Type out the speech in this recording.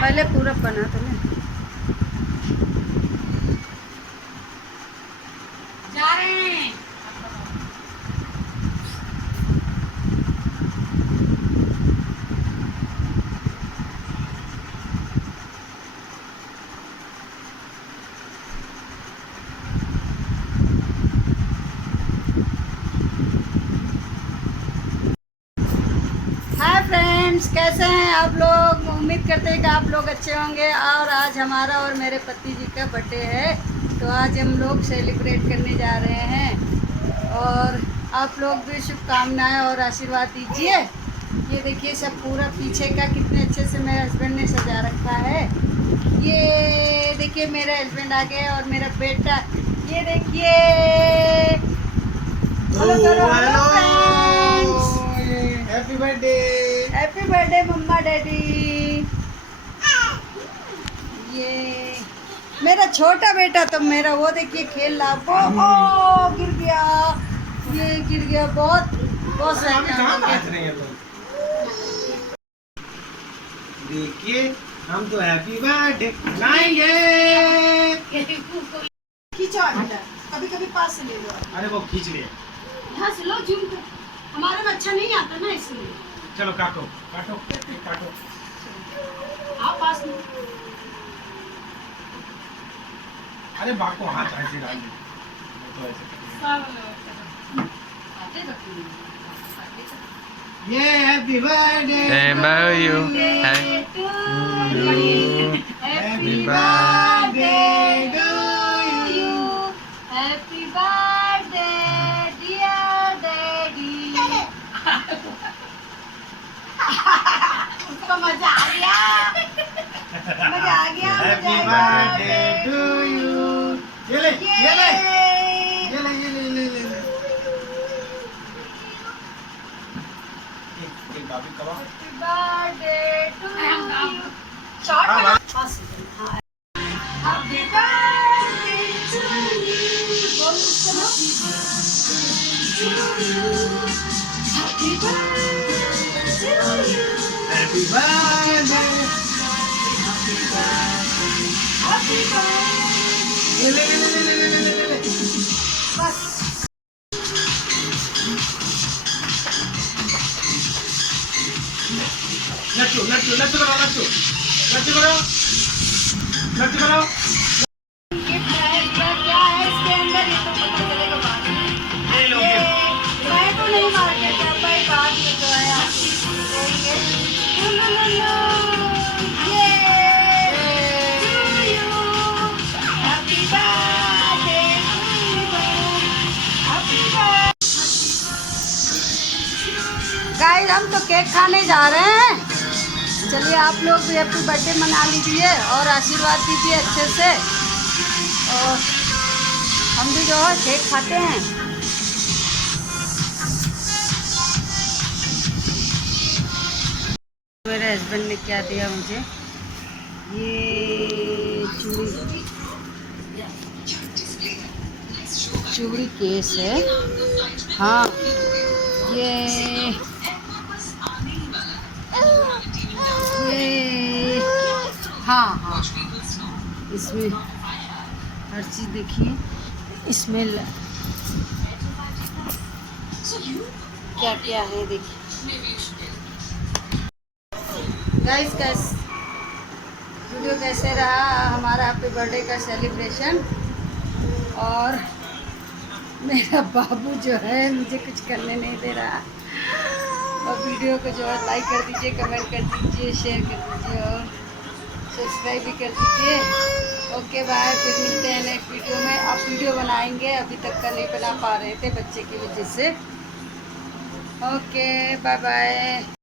पहले पूरा बना तो ले। जा रहे हैं। हाय फ्रेंड्स, कैसे हैं आप लोग? उम्मीद करते हैं कि आप लोग अच्छे होंगे। और आज हमारा और मेरे पति जी का बर्थडे है, तो आज हम लोग सेलिब्रेट करने जा रहे हैं। और आप लोग भी शुभकामनाएं और आशीर्वाद दीजिए। ये देखिए सब पूरा पीछे का कितने अच्छे से मेरे हस्बैंड ने सजा रखा है। ये देखिए मेरे हस्बैंड आ गए और मेरा बेटा, ये देखिए। हेलो करो, hello friends. Happy birthday. Happy birthday mama daddy. ये मेरा छोटा बेटा, तो मेरा वो देखिए खेल रहा। ओ गिर गया, ये गिर गया। बहुत बहुत देखिए हम तो हैप्पी बर्थडे मनाएंगे। खींचो बेटा, कभी कभी पास से ले लो। अरे वो खींच ले। यहाँ से लो, जूम कर। हमारे में अच्छा नहीं आता ना, इसलिए। चलो काटो काटो काटो। आप पास में। अरे बाप को हाथ ऐसे डाल दे। मैं तो ऐसे ये happy birthday you. Happy birthday to you. Happy birthday dear daddy. उसको मजा आ गया, मजा आ गया। Happy birthday to you. ये ले ये ले ये ले ये ले ले ले ले। एक बाबी कवा। Happy birthday to you. Short हाँ, में पास से। हाँ, हैप्पी बर्थडे टू यू। बोल उसको ना। Happy birthday to you. Happy birthday. Happy birthday. ले ले ले ले ले ले ले ले। बस नचो नचो नचो करो नचो नचो करो नचो करो। गिफ्ट है, क्या है इसके अंदर, ये तो पता चलेगा बाद में। ले लो गिफ्ट। मैं तो नहीं मार्केट में, भाई बाद में जो है आप देंगे। ये to you. Happy birthday to you. Happy birthday. Guys, हम तो केक खाने जा रहे हैं। चलिए आप लोग भी हैप्पी बर्थडे मना लीजिए और आशीर्वाद दीजिए अच्छे से। और हम भी जो है केक खाते हैं। मेरे हस्बैंड ने क्या दिया मुझे, ये चूड़ी केस है। हाँ, ये हाँ हाँ, इसमें हर चीज़ देखिए। इसमें क्या क्या है देखिए। गाइस वीडियो कैसे रहा हमारा हैप्पी बर्थडे का सेलिब्रेशन। और मेरा बाबू जो है मुझे कुछ करने नहीं दे रहा। और वीडियो को जो है लाइक कर दीजिए, कमेंट कर दीजिए, शेयर कर दीजिए और सब्सक्राइब भी कर दीजिए। ओके बाय, फिर मिलते हैं नेक्स्ट वीडियो में। आप वीडियो बनाएंगे, अभी तक का नहीं बना पा रहे थे बच्चे की वजह से। Okay bye bye.